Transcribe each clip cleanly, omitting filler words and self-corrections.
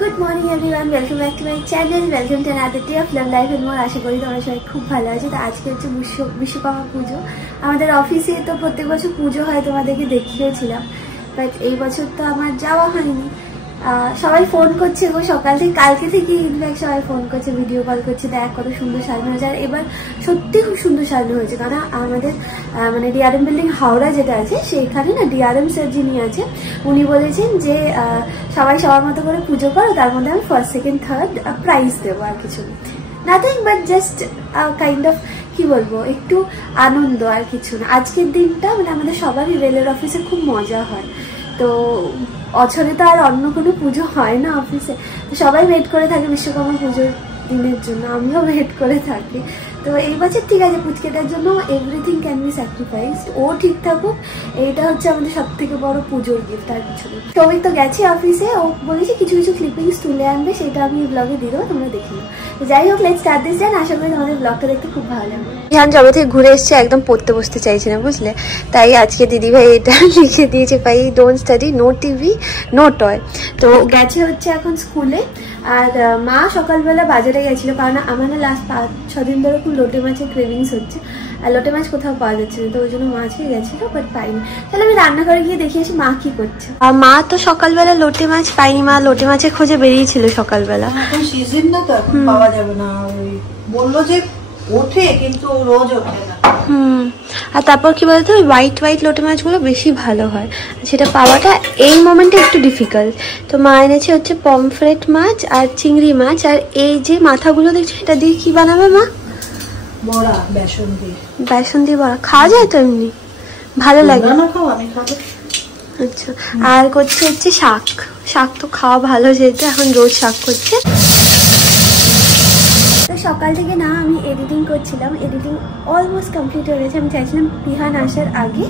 Good morning everyone, welcome back to my channel, welcome to another day of love life and more. আশা করি তোমরা সবাই খুব ভালো আছো। তো আজকে হচ্ছে বিশ্বকর্মা পুজো। আমাদের অফিসে তো প্রত্যেক বছর পুজো হয়, তোমাদেরকে দেখিয়েছিলাম, বাট এই বছর তো আমার যাওয়া হয়নি। সবাই ফোন করছে গো সকাল থেকে, কালকে থেকে ইনফ্যাক্ট সবাই ফোন করছে, ভিডিও কল করছে, দেখ কত সুন্দর সাজানো হয়েছে। আর এবার সত্যি খুব সুন্দর সাজানো হয়েছে, কারণ আমাদের মানে ডিআরএম বিল্ডিং হাওড়া যেটা আছে সেইখানে না ডিআরএম স্যার যিনি আছে উনি বলেছেন যে সবাই সবার মতো করে পুজো করো, তার মধ্যে আমি ফার্স্ট সেকেন্ড থার্ড প্রাইজ দেবো, আর কিছু nothing but just kind of কি বলবো, একটু আনন্দ আর কিছু না। আজকের দিনটা মানে আমাদের সবারই রেলের অফিসে খুব মজা হয়। তো বছরে তো আর অন্য কোনো পুজো হয় না অফিসে, তো সবাই ওয়েট করে থাকে বিশ্বকর্মা পুজোর দিনের জন্য, আমিও ওয়েট করে থাকি। তো এই বছর ঠিক আছে, পুচকেটার জন্য এভরিথিং ক্যান বি স্যাক্রিফাইসড, ও ঠিক থাকুক, এইটা হচ্ছে আমাদের সব থেকে বড় পুজোর গিফট, আর কিছু না। সৌমিক তো গেছে অফিসে, ও বলেছে কিছু কিছু ক্লিপিংস তুলে আনবে, সেটা আমি ব্লগে দিয়ে দেবো, তোমরা দেখে নিও। তো যাই হোক, লেটস স্টার্ট দিস ডে। আশা করি তোমাদের ব্লগটা দেখতে খুব ভালো লাগবে। ধ্যান জবে থেকে ঘুরে এসছে, একদম পড়তে বসতে চাইছে না, বুঝলে, তাই আজকে দিদিভাই এটা লিখে দিয়েছে, ভাই don't study, no TV, no toy. তো গেছে হচ্ছে এখন স্কুলে। আর মা সকালবেলা বাজারে গেছিলো, কারণ আমার না লাস্ট 5-6 দিন ধরে খুব লোটে মাছের ক্রেভিংস হচ্ছে, আর লোটে মাছ কোথাও পাওয়া যাচ্ছে না, তো ওই জন্য মাছই গেছিলো, বাট পাইনি। তাহলে আমি রান্নাঘরে গিয়ে দেখে আসি মা কি করছে। আর মা তো সকালবেলা লোটে মাছ পাইনি, মা লোটে মাছের খোঁজে বেরিয়েছিল সকালবেলা। এখন সিজন না, তো এখন পাওয়া যাবে না, ওই বললো যে ওঠে কিন্তু রোজ ওঠে না। আর তারপর কি বলতো, ওই হোয়াইট লোটে মাছগুলো বেশি ভালো হয়, সেটা পাওয়াটা এই মোমেন্টে একটু ডিফিকাল্ট। তো মা এনেছে হচ্ছে পমফ্রেট মাছ আর চিংড়ি মাছ, আর এই যে মাথাগুলো দেখছো এটা দিয়ে কি বানাবে মা? বড়া, বেসন দিয়ে। বেসন দিয়ে বড়া খাওয়া যায় তো এমনি? ভালো লাগে না? খাও, আমি খাবো। আচ্ছা, আর করছে হচ্ছে শাক তো খাওয়া ভালো, যেহেতু এখন রোজ শাক করছে। তো সকাল থেকে না আমি এডিটিং করছিলাম, এডিটিং অলমোস্ট কমপ্লিট হয়ে গেছে। আমি চাইছিলাম পিহান আসার আগে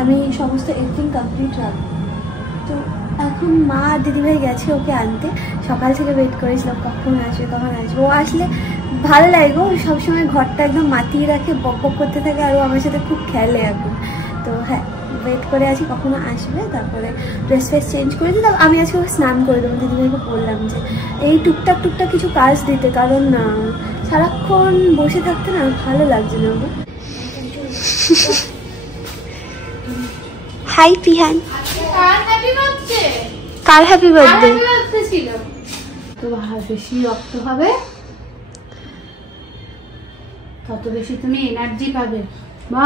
আমি সমস্ত এডিটিং কমপ্লিট রাখবো। তো এখন মা আর দিদিভাই গেছে ওকে আনতে, সকাল থেকে ওয়েট করেছিলাম কখন আসবে। ও আসলে ভালো লাগে গো, সবসময় ঘরটা একদম মাতিয়ে রাখে, বক বক করতে থাকে, আর ও আমার সাথে খুব খেলে এখন। তো হ্যাঁ, ওয়েট করে আছি কখনো আসবে, তারপরে ড্রেস ফ্রেস চেঞ্জ করে দিলাম। আমি আজকে স্নান করে দেবো, দিদিভাইকে বললাম যে এই টুকটাক কিছু কাজ দিতে, কারণ সারাক্ষণ বসে থাকতে না ভালো লাগছে না। হাই পিহান, কার হ্যাপি বার্থডে? তো বেশি রক্ত হবে তত বেশি তুমি এনার্জি পাবে। মা,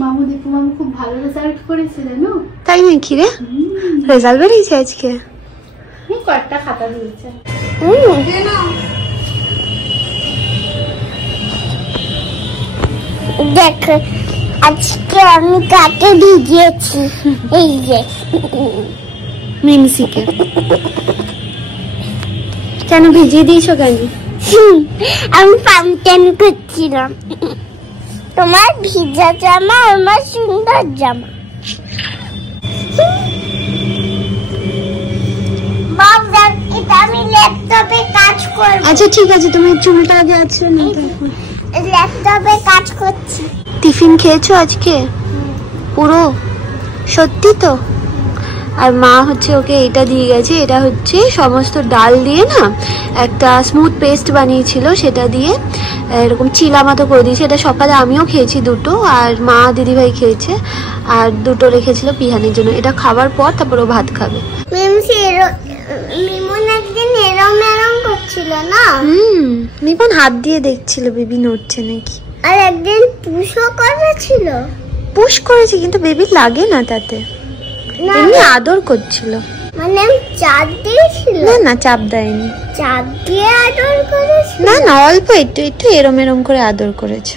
মামু দীপু মামু খুব ভালো রেজাল্ট করেছে জানো? তাই নাকি রে? রেজাল্ট বেরিয়েছে আজকে? কয়েকটা খাতা দিয়েছে। দেখ, আজকে আমি কাকে ভিজিয়েছি, এই যে মিমসিকে। কেন ভিজিয়ে দিয়েছো কেন? আমি ফাউন্টেন করছিলাম। তোমার ভিজা জামা, আমার সুন্দর জামা। বাবা, দেখ, এটা আমি ল্যাপটপে কাজ করব। আচ্ছা ঠিক আছে, তুমি চুলটা আগে আছে না, ল্যাপটপে কাজ করছি। টিফিন খেয়েছো আজকে পুরো? সত্যি তো? আর মা হচ্ছে ওকে এটা দিয়ে গেছে, এটা হচ্ছে সমস্ত ডাল দিয়ে না একটা স্মুথ পেস্ট বানিয়েছিল, সেটা দিয়ে এরকম চিলা মতো করে দিয়েছে। এটা সকালে আমিও খেয়েছি দুটো, আর মা দিদিভাই খেয়েছে, আর দুটো রেখেছিল পিহানের জন্য। এটা খাবার পর তারপর ও ভাত খাবে। মিমন একদিন এরম করছিল না? মিমন হাত দিয়ে দেখছিল বেবি নড়ছে নাকি, আর একদিন পুশও করেছিল। পুশ করেছে কিন্তু বেবি লাগে না তাতে, এমনি আদর করছিল। মানে চাপ দিয়েছিল? না চাপ দেয়নি, চাপ দিয়ে আদর করেছে। না অল্প একটু এরম করে আদর করেছে।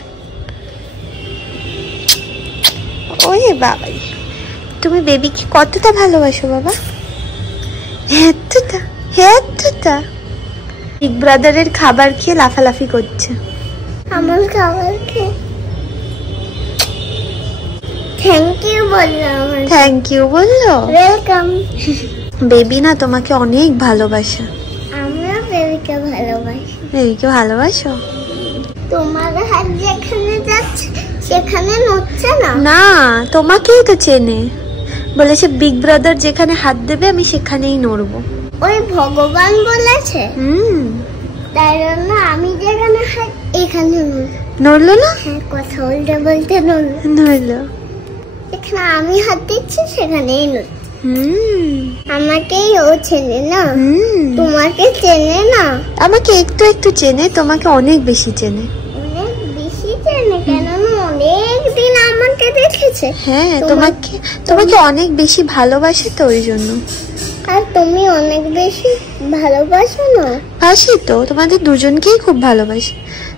ওরে বাবা, তুমি বেবিকে কতটা ভালোবাসো বাবা? এতটা বিগ ব্রাদারের খাবার খেয়ে লাফালাফি করছে। আমার খাবার খেয়ে থ্যাংক ইউ বললো। থ্যাংক ইউ বললো? ওয়েলকাম। বেবি না তোমাকে অনেক ভালোবাসে। আমিও বেবিকে ভালোবাসি। বেবিকে ভালোবাসো? তোমার হাত যেখানে যাচ্ছে সেখানে নড়ছে না? না, তোমাকেই তো চেনে, বলেছে বিগ ব্রাদার যেখানে হাত দেবে আমি সেখানেই নড়বো। ওই ভগবান বলেছে। তাই জন্য আমি যেখানে এখানে নড়লো না? হ্যাঁ, কথা বলতে বলতে নড়লো। এখানে আমি হাত দিচ্ছি সেখানেই নড়ছে। আমাকেই ও চেনে না, তোমাকে চেনে না। আমাকে একটু একটু চেনে, তোমাকে অনেক বেশি চেনে। অনেক বেশি চেনে কেন? অনেক দিন আমাকে দেখেছে। হ্যাঁ, তোমাকে অনেক বেশি ভালোবাসে তো ওই জন্য। আর তুমি অনেক বেশি ভালোবাসো না? বাসি তো, তোমাদের দুজনকেই খুব ভালোবাসি।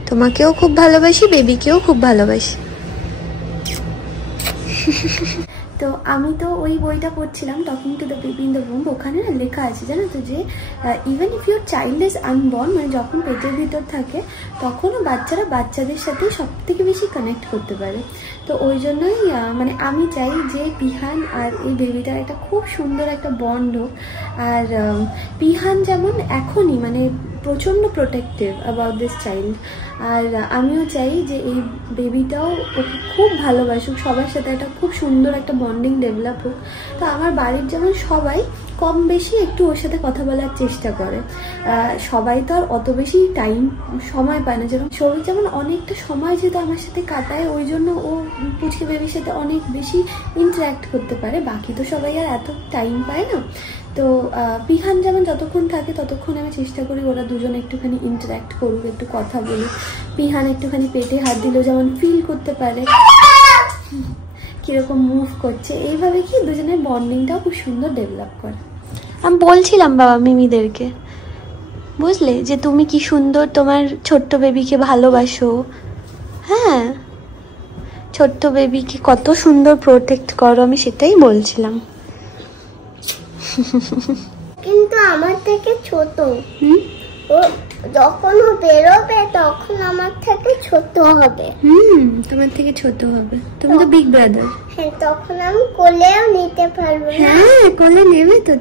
তোমাকেও খুব ভালোবাসি, বেবিকেও খুব ভালোবাসি। তো আমি তো ওই বইটা পড়ছিলাম, talking to the baby in the womb. ওখানে না লেখা আছে জানো তো যে even if your child is unborn, মানে যখন পেটের ভিতর থাকে তখনও বাচ্চারা বাচ্চাদের সাথে সব থেকে বেশি কানেক্ট করতে পারে। তো ওই জন্যই মানে আমি চাই যে পিহান আর এই বেবিটার একটা খুব সুন্দর একটা বন্ড হোক। আর পিহান যেমন এখনই মানে প্রচণ্ড প্রোটেক্টিভ অ্যাবাউট দিস চাইল্ড, আর আমিও চাই যে এই বেবিটাও ওকে খুব ভালোবাসুক, সবার সাথে একটা খুব সুন্দর একটা বন্ডিং ডেভেলপ হোক। তো আমার বাড়ির যেমন সবাই কম বেশি একটু ওর সাথে কথা বলার চেষ্টা করে। সবাই তো আর অত বেশি সময় পায় না, যেমন সবাই যেমন অনেকটা সময় যেহেতু আমার সাথে কাটায় ওই জন্য ও পুচকে বেবির সাথে অনেক বেশি ইন্টারাক্ট করতে পারে। বাকি তো সবাই আর এত টাইম পায় না। তো পিহান যেমন যতক্ষণ থাকে ততক্ষণ আমি চেষ্টা করি ওরা দুজন একটুখানি ইন্টারাক্ট করুক, একটু কথা বলুক। পিহান একটুখানি পেটে হাত দিলেও যেমন ফিল করতে পারে কিরকম মুভ করছে, এইভাবে কি দুজনের বন্ডিংটাও খুব সুন্দর ডেভেলপ করে। আমি বলছিলাম বাবা মিমিদেরকে, বুঝলে, যে তুমি কি সুন্দর তোমার ছোট্ট বেবিকে ভালোবাসো। হ্যাঁ, ছোট্ট বেবিকে কত সুন্দর প্রোটেক্ট করো, আমি সেটাই বলছিলাম। কিন্তু আমার থেকে ছোট। ও যখন ও বেরোবে তখন আমার থেকে ছোট হবে। তোমার থেকে ছোট হবে, তুমি তো বিগ ব্রাদার। হ্যাঁ, তখন আমি কোলেও নিতে পারবো না। হ্যাঁ, কোলে নেবে তো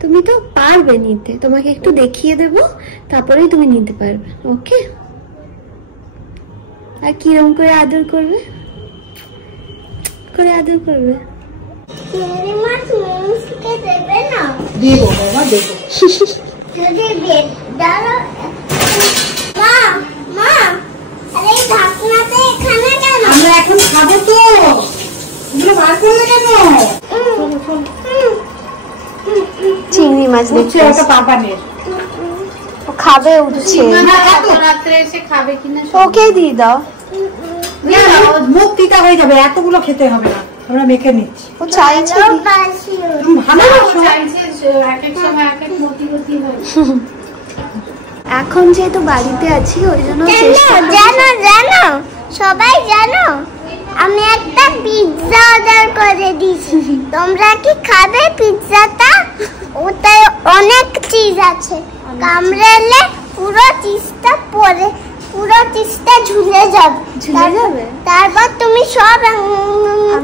তুমি তো পারবে নিতে। তোমাকে একটু দেখিয়ে দেব, তারপরেই তুমি নিতে পারবে। ওকে? আর কিরম করে আদর করবে? আদর করবে? চিংড়ি মাছ মিমসকে দেবে না? দেবো বাবা, দেবো। যদি দাঁড়াও মা, আরে এই ঢাকনাটা এখানে কেন? আমরা এখন খাবো তো, এগুলো বার করলে কেন? চিংড়ি মাছ দেখছে, ওটা পাপানের। ও খাবে, উঠছে। রাত্রে এসে খাবে কিনা ওকে দিয়ে দাও। মুখ তিতা হয়ে যাবে, এতগুলো খেতে হবে না, আমরা মেখে নিচ্ছি। ও চাইছে ভালোবাসো। চাইছে এক এক সময় এক এক মতি হয়। এখন যেহেতু বাড়িতে আছি ওই জন্য জানো সবাই জানো আমি একটা পিৎজা অর্ডার করে দিয়েছি। তোমরা কি খাবে পিৎজাটা? ওটায় অনেক চিজ আছে, কামড়ালে পুরো চিজটা ঝুলে যাবে। তারপর তুমি সব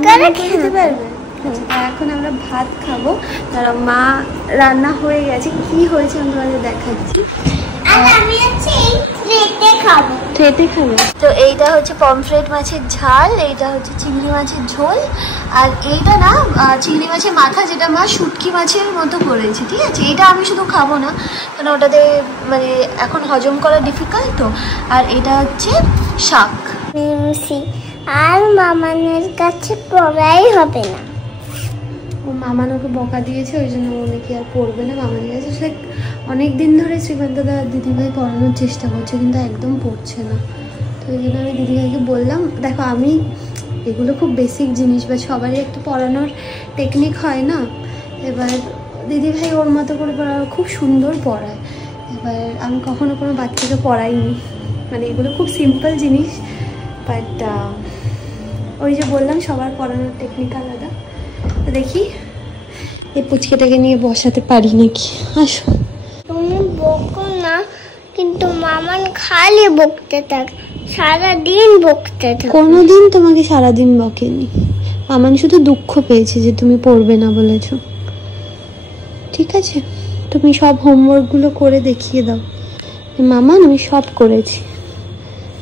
করে খেতে পারবে। এখন আমরা ভাত খাবো, মা রান্না হয়ে গেছে, কি হয়েছে আমি তোমাদের দেখাচ্ছি। আর আমি হচ্ছে এই ট্রেতে খাবো। তো এইটা হচ্ছে পমফ্রেট মাছের ঝাল, এইটা হচ্ছে চিংড়ি মাছের ঝোল, আর এইটা না চিংড়ি মাছের মাথা, যেটা মা শুটকি মাছের মতো করেছে। ঠিক আছে, এটা আমি শুধু খাবো না, কারণ ওটাতে মানে এখন হজম করা ডিফিকাল্ট তো। আর এটা হচ্ছে শাক। আর মামানের কাছে পড়াই হবে না। ও মামান ওকে বকা দিয়েছে, ওই জন্য ও নাকি আর পড়বে না মামানের কাছে। সে অনেক দিন ধরে শ্রীকান্ত দা দিদিভাই পড়ানোর চেষ্টা করছে, কিন্তু একদম পড়ছে না। তো ওই জন্য আমি দিদিভাইকে বললাম, দেখো আমি এগুলো খুব বেসিক জিনিস, বা সবারই একটা পড়ানোর টেকনিক হয় না। এবার দিদিভাই ওর মতো করে খুব সুন্দর পড়ায়। এবার আমি কখনো কোনো বাচ্চাকে পড়াইনি, মানে এগুলো খুব সিম্পল জিনিস, বাট ওই যে বললাম সবার পড়ানোর টেকনিক আলাদা। তো দেখি এই পুচকেটাকে নিয়ে বসাতে পারি নাকি। আসো। তুমি বকো না, কিন্তু মামান খালি বকতে থাকে, সারাদিন বকতে থাকে। কোনোদিন তোমাকে সারাদিন বকেনি, মামান শুধু দুঃখ পেয়েছে যে তুমি পড়বে না বলেছ। ঠিক আছে, তুমি সব হোমওয়ার্কগুলো করে দেখিয়ে দাও। মামান আমি সব করেছি,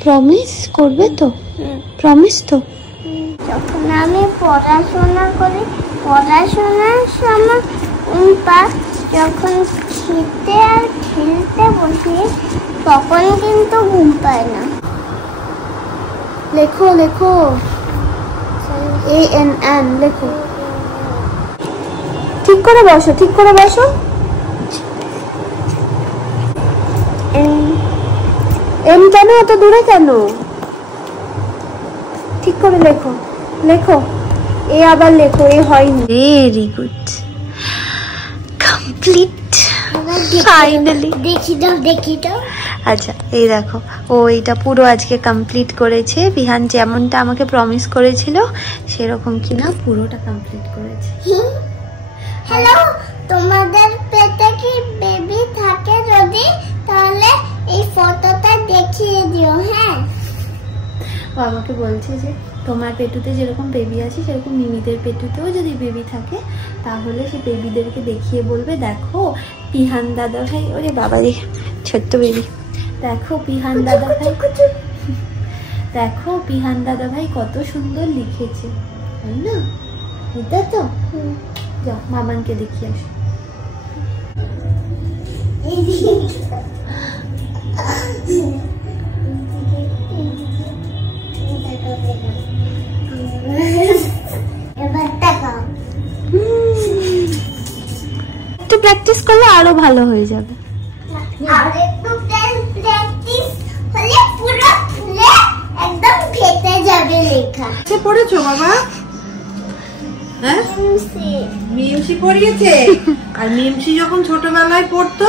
প্রমিস করবে তো? প্রমিস তো? যখন আমি পড়াশোনা করি, পড়াশোনার সময় যখন শীতে আর খেলতে বসি তখন কিন্তু ঘুম পায় না। লেখো লেখো, ANN লেখো। ঠিক করে বসো, ঠিক করে বসো। এম কেন এত দূরে কেন? ঠিক করে লেখো, লেখো। এ আবার লেখো, এ হয়নি। Very good, complete finally. দেখি দাও। আচ্ছা এই দেখো, ও এটা পুরো আজকে কমপ্লিট করেছে। বিহান যেমনটা আমাকে প্রমিস করেছিল সেরকম কিনা পুরোটা কমপ্লিট করেছে। হ্যালো, তোমাদের পেটে কি বেবি থাকে যদি, তাহলে এই ফটোটা দেখিয়ে দিও। হ্যাঁ, ও আমাকে বলছে যে তোমার পেটুতে যেরকম বেবি আছে সেরকম মিমিদের পেটুতেও যদি বেবি থাকে তাহলে সে বেবিদেরকে দেখিয়ে বলবে, দেখো পিহান দাদা ভাই, ওরে বাবা রে ছোট্ট বেবি, দেখো পিহান দাদা ভাই, দেখো পিহান দাদা ভাই কত সুন্দর লিখেছে, তাই না? এটা তো যাও মামানকে দেখিয়ে আসো। একটু প্র্যাকটিস করলে আরো ভালো হয়ে যাবে। আর একটু প্র্যাকটিস হলে পুরো ফুলে একদম ফেটে যাবে লেখা। সে পড়েছো বাবা? হ্যাঁ, মিমসি পড়িয়েছে। আর মিমসি যখন ছোটবেলায় পড়তো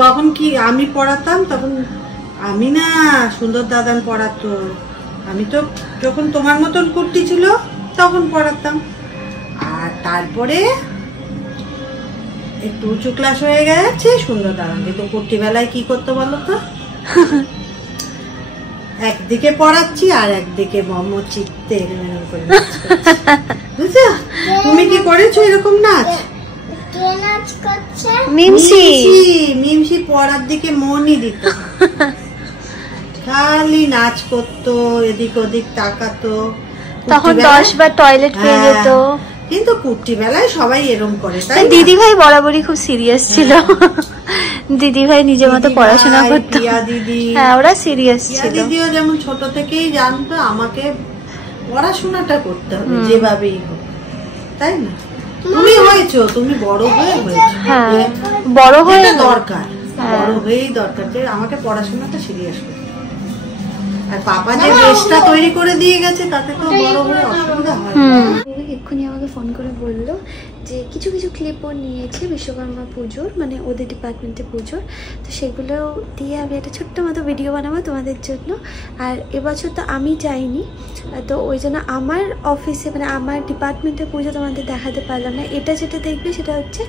তখন কি আমি পড়াতাম, তখন আমি না সুন্দর দাদান পড়াতো। আমি তো যখন তোমার মতন কুর্তি ছিল তখন পড়াতাম। আর তারপরে একটু উঁচু ক্লাস হয়ে গেছে সুন্দর দাদানকে তো কুর্তি বেলায় কি করতে বলো তো, একদিকে পড়াচ্ছি আর একদিকে মম চিত্তে করে বুঝছো? তুমি কি করেছো এরকম নাচ? কে নাচ করছে? মিমসি পড়ার দিকে মনই দিত, খালি নাচ করতো, এদিক ওদিক তাকাতো। তখন 10 বার টয়লেট পেয়ে যেত। কিন্তু কুর্তি বেলায় সবাই এরকম করে, তাই দিদি ভাই বরাবরই খুব সিরিয়াস ছিল। দিদি ভাই নিজের মতো পড়াশোনা করতো। হ্যাঁ, ওরা সিরিয়াস ছিল। দিদিও যেমন ছোট থেকেই জানতো আমাকে পড়াশোনাটা করতে হবে যেভাবেই হোক, তাই না? তুমি হয়েছো, তুমি বড় হয়ে হয়েছো। হ্যাঁ, বড় হয়ে দরকার, বড় হয়েই দরকার যে আমাকে পড়াশোনাটা সিরিয়াস করতে। আর পাপা যে বেশটা তৈরি করে দিয়ে গেছে তাতে তো বড় হয়ে অসুবিধা হয়। এক্ষুনি আমাকে ফোন করে বললো যে কিছু কিছু ক্লিপও নিয়েছে বিশ্বকর্মা পুজোর, মানে ওদের ডিপার্টমেন্টে পুজোর, তো সেগুলো দিয়ে আমি একটা ছোট্ট মতো ভিডিও বানাবো তোমাদের জন্য। আর এবছর তো আমি যাইনি, তো ওই জন্য আমার অফিসে মানে আমার ডিপার্টমেন্টের পুজো তোমাদের দেখাতে পারলাম না। এটা যেটা দেখবে সেটা হচ্ছে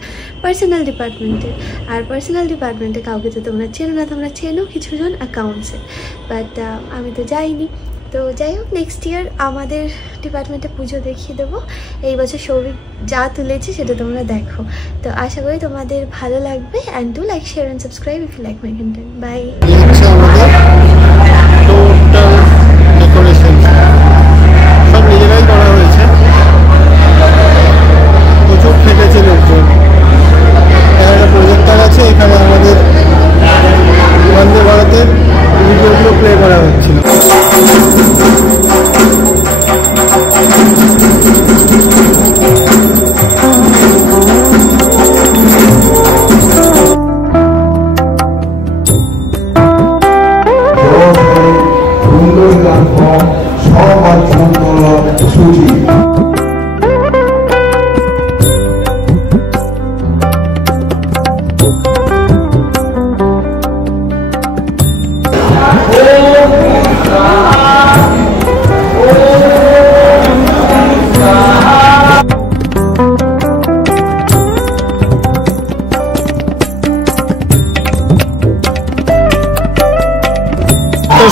পার্সোনাল ডিপার্টমেন্টের। আর পার্সোনাল ডিপার্টমেন্টে কাউকে তো তোমরা চেনো না, তোমরা চেনো কিছুজন অ্যাকাউন্টসে, বাট আমি তো যাইনি। তো যাই হোক, নেক্সট ইয়ার আমাদের ডিপার্টমেন্টে পুজো দেখিয়ে দেবো। এই বছর সৌভিক যা তুলেছে সেটা তোমরা দেখো। তো আশা করি তোমাদের ভালো লাগবে। And do like, share and subscribe if you like my content. Bye. সব নিজেরাই করা হয়েছে, প্রচুর খেটেছে লোকজন। এখানে প্রজেক্টর আছে, এখানে আমাদের বন্দে ভারতের ভিডিওগুলো প্লে করা হচ্ছিল।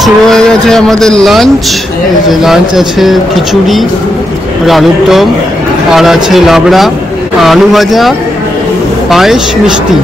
শুরু হয়ে গেছে আমাদের লাঞ্চ। এই যে লাঞ্চ আছে খিচুড়ি, আলুর দম, আর আছে লাবড়া, আলু ভাজা, পায়েস, মিষ্টি।